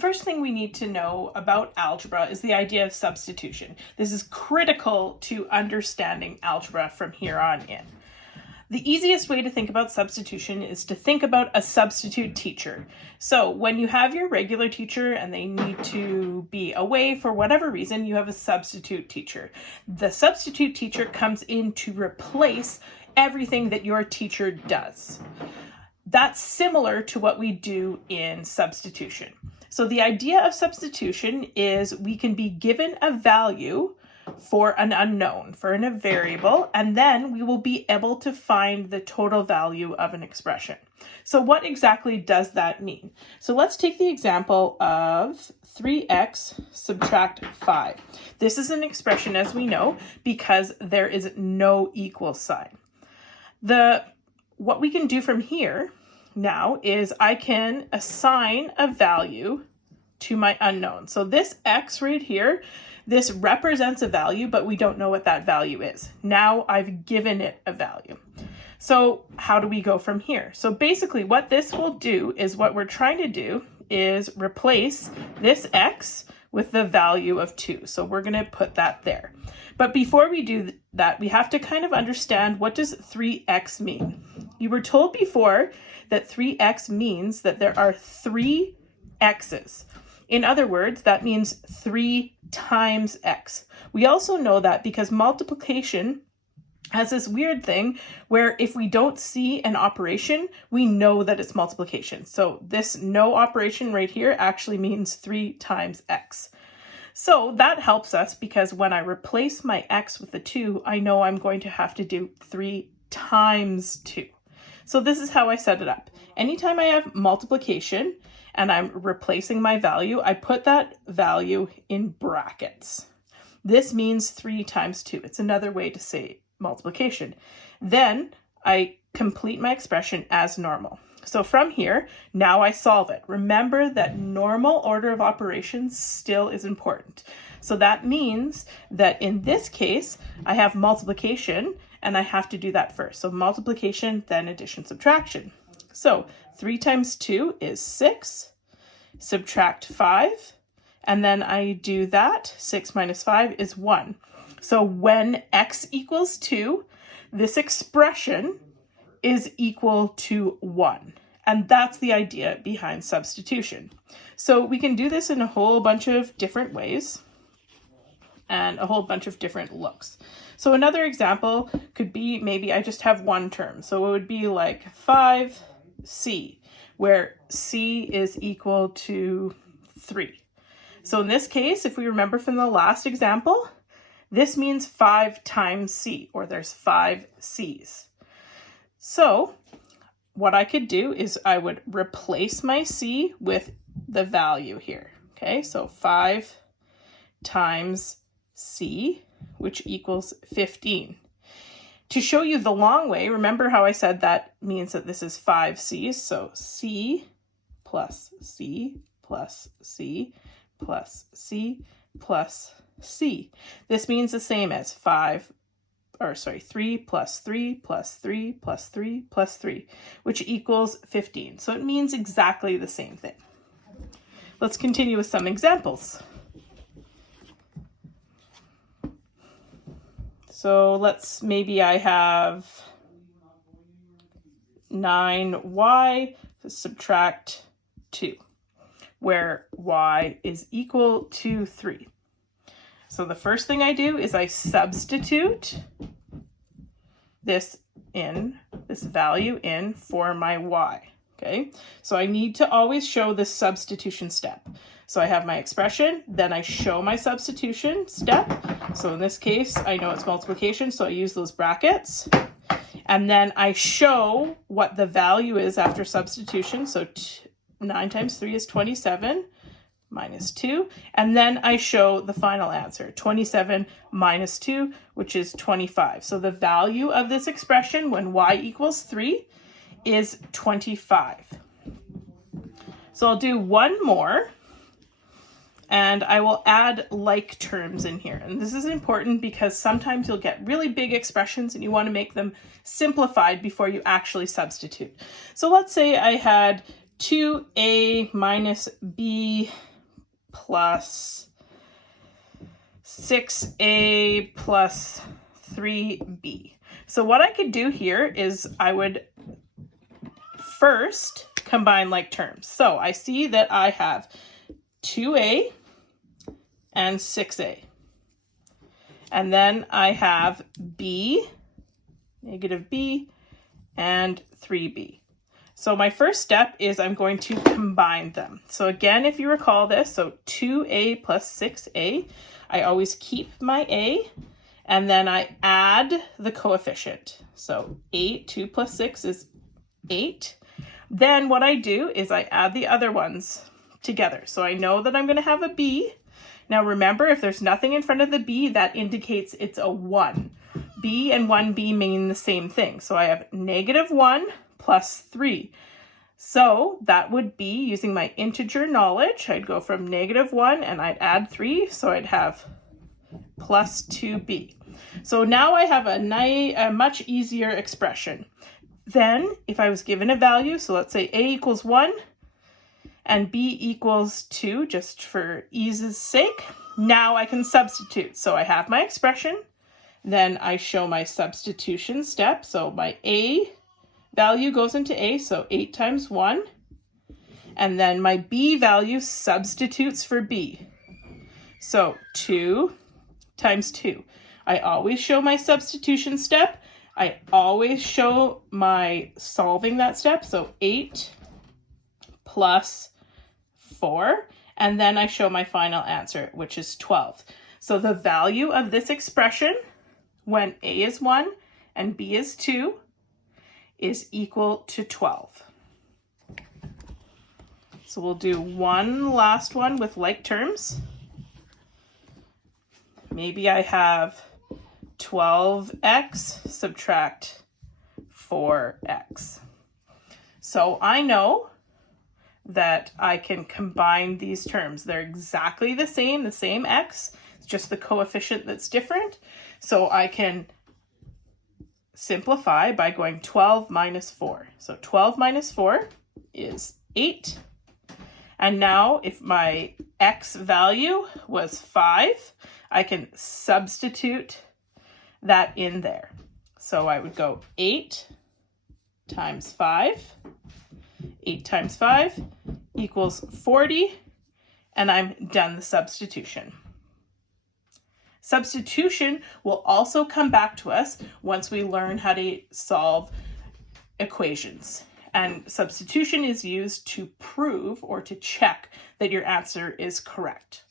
first thing we need to know about algebra is the idea of substitution. This is critical to understanding algebra from here on in. The easiest way to think about substitution is to think about a substitute teacher. So when you have your regular teacher and they need to be away for whatever reason, you have a substitute teacher. The substitute teacher comes in to replace everything that your teacher does. That's similar to what we do in substitution. So the idea of substitution is we can be given a value for an unknown, for a variable, and then we will be able to find the total value of an expression. So what exactly does that mean? So let's take the example of 3x subtract 5. This is an expression, as we know, because there is no equal sign. What we can do from here now is I can assign a value to my unknown. So this x right here, this represents a value, but we don't know what that value is. Now I've given it a value. So how do we go from here? So basically what this will do is what we're trying to do is replace this x with the value of 2. So we're going to put that there. But before we do that, we have to kind of understand, what does 3x mean? You were told before that 3x means that there are 3 x's. In other words, that means 3 times x. We also know that because multiplication has this weird thing where if we don't see an operation, we know that it's multiplication. So this no operation right here actually means 3 times x. So that helps us because when I replace my x with a 2, I know I'm going to have to do 3 times 2. So this is how I set it up. Anytime I have multiplication and I'm replacing my value, I put that value in brackets. This means 3 times 2. It's another way to say multiplication. Then I complete my expression as normal. So from here, now I solve it. Remember that normal order of operations still is important. So that means that in this case, I have multiplication and I have to do that first. So multiplication, then addition, subtraction. So 3 times 2 is 6, subtract 5, and then I do that. 6 minus 5 is 1. So when x equals 2, this expression is equal to 1. And that's the idea behind substitution. So we can do this in a whole bunch of different ways and a whole bunch of different looks. So another example could be, maybe I just have one term. So it would be like 5c, where c is equal to 3. So in this case, if we remember from the last example, this means 5 times c, or there's 5 c's. So what I could do is I would replace my c with the value here. Okay, so 5 times c, which equals 15. To show you the long way, remember how I said that means that this is 5 c's. So c plus c plus c plus c plus c. This means the same as 3 plus 3 plus 3 plus 3 plus 3, which equals 15. So it means exactly the same thing. Let's continue with some examples. So maybe I have 9y subtract 2, where y is equal to 3. So the first thing I do is I substitute this value in for my y, okay? So I need to always show this substitution step. So I have my expression, then I show my substitution step. So in this case, I know it's multiplication, so I use those brackets. And then I show what the value is after substitution. So 9 times 3 is 27. Minus 2, and then I show the final answer, 27 minus 2, which is 25. So the value of this expression when y equals 3 is 25. So I'll do one more, and I will add like terms in here. And this is important because sometimes you'll get really big expressions and you want to make them simplified before you actually substitute. So let's say I had 2a minus b plus 6a plus 3b. So what I could do here is I would first combine like terms. So I see that I have 2a and 6a. And then I have b, negative b, and 3b. So my first step is I'm going to combine them. So again, if you recall this, so 2a plus 6a, I always keep my a, and then I add the coefficient. So 2 plus 6 is 8. Then what I do is I add the other ones together. So I know that I'm going to have a b. Now remember, if there's nothing in front of the b, that indicates it's a 1. b and 1b mean the same thing. So I have negative 1 plus 3. So that would be, using my integer knowledge, I'd go from negative 1 and I'd add 3. So I'd have plus 2b. So now I have a much easier expression. Then if I was given a value, so let's say a equals 1, and b equals 2, just for ease's sake, now I can substitute. So I have my expression, then I show my substitution step. So my a value goes into a, so 8 times 1. And then my b value substitutes for b. So 2 times 2. I always show my substitution step. I always show my solving that step. So 8 plus 4, and then I show my final answer, which is 12. So the value of this expression when a is 1 and b is 2 is equal to 12. So we'll do one last one with like terms. Maybe I have 12x subtract 4x. So I know that I can combine these terms. They're exactly the same x, it's just the coefficient that's different. So I can simplify by going 12 minus 4. So 12 minus 4 is 8. And now if my x value was 5, I can substitute that in there. So I would go 8 times 5. 8 times 5 equals 40, and I'm done the substitution. Substitution will also come back to us once we learn how to solve equations. And substitution is used to prove or to check that your answer is correct.